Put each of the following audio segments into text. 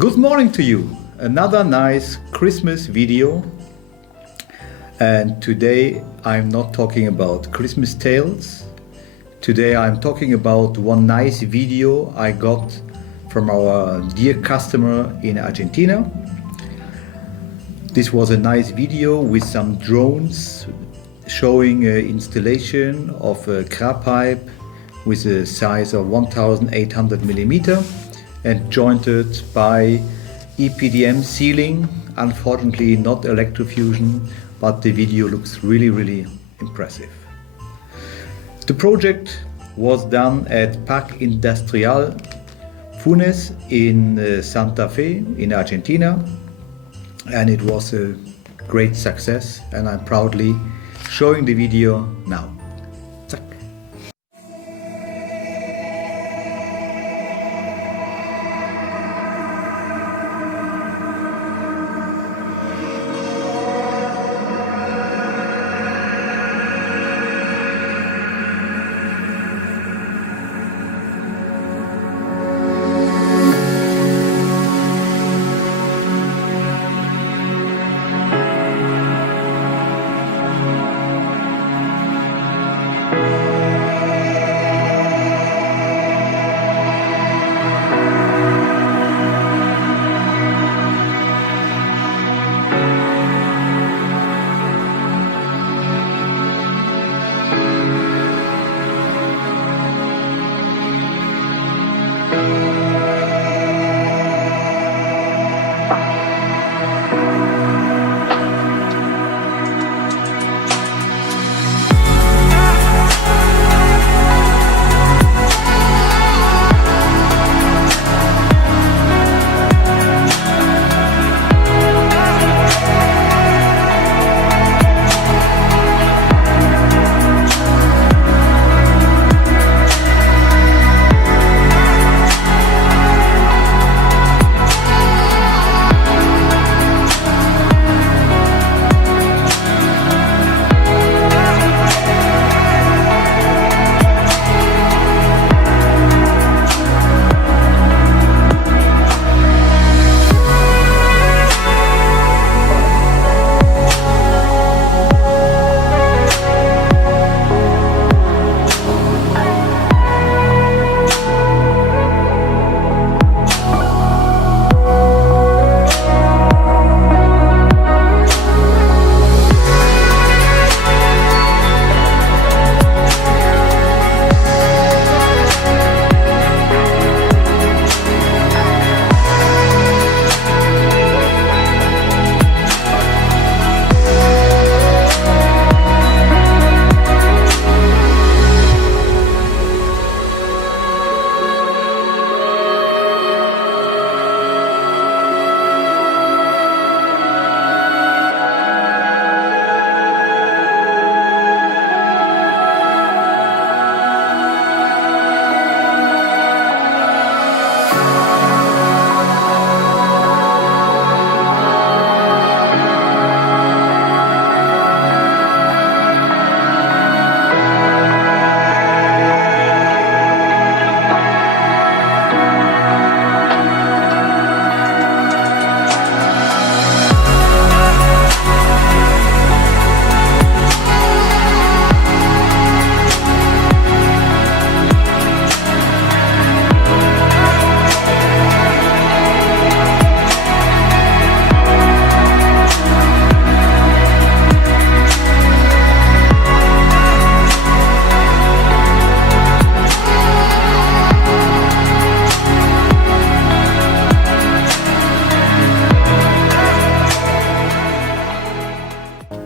Good morning to you. Another nice Christmas video. And today I'm not talking about Christmas tales. Today I'm talking about one nice video I got from our dear customer in Argentina. This was a nice video with some drones showing installation of a Krah pipe with a size of 1800mm and jointed by EPDM sealing. Unfortunately not electrofusion, but the video looks really impressive. The project was done at Parque Industrial Funes in Santa Fe in Argentina, and it was a great success, and I'm proudly showing the video now. Zack.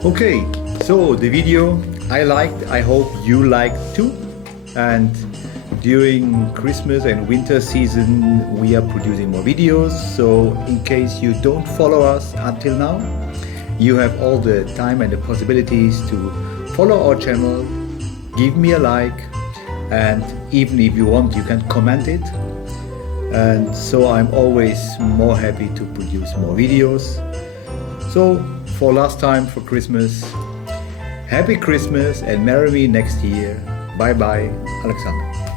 Okay, so the video I liked, I hope you liked too. And during Christmas and winter season we are producing more videos, so in case you don't follow us until now, you have all the time and the possibilities to follow our channel, give me a like, and even if you want you can comment it. And so I'm always more happy to produce more videos. So for last time for Christmas, Happy Christmas and marry me next year. Bye bye, Alexander.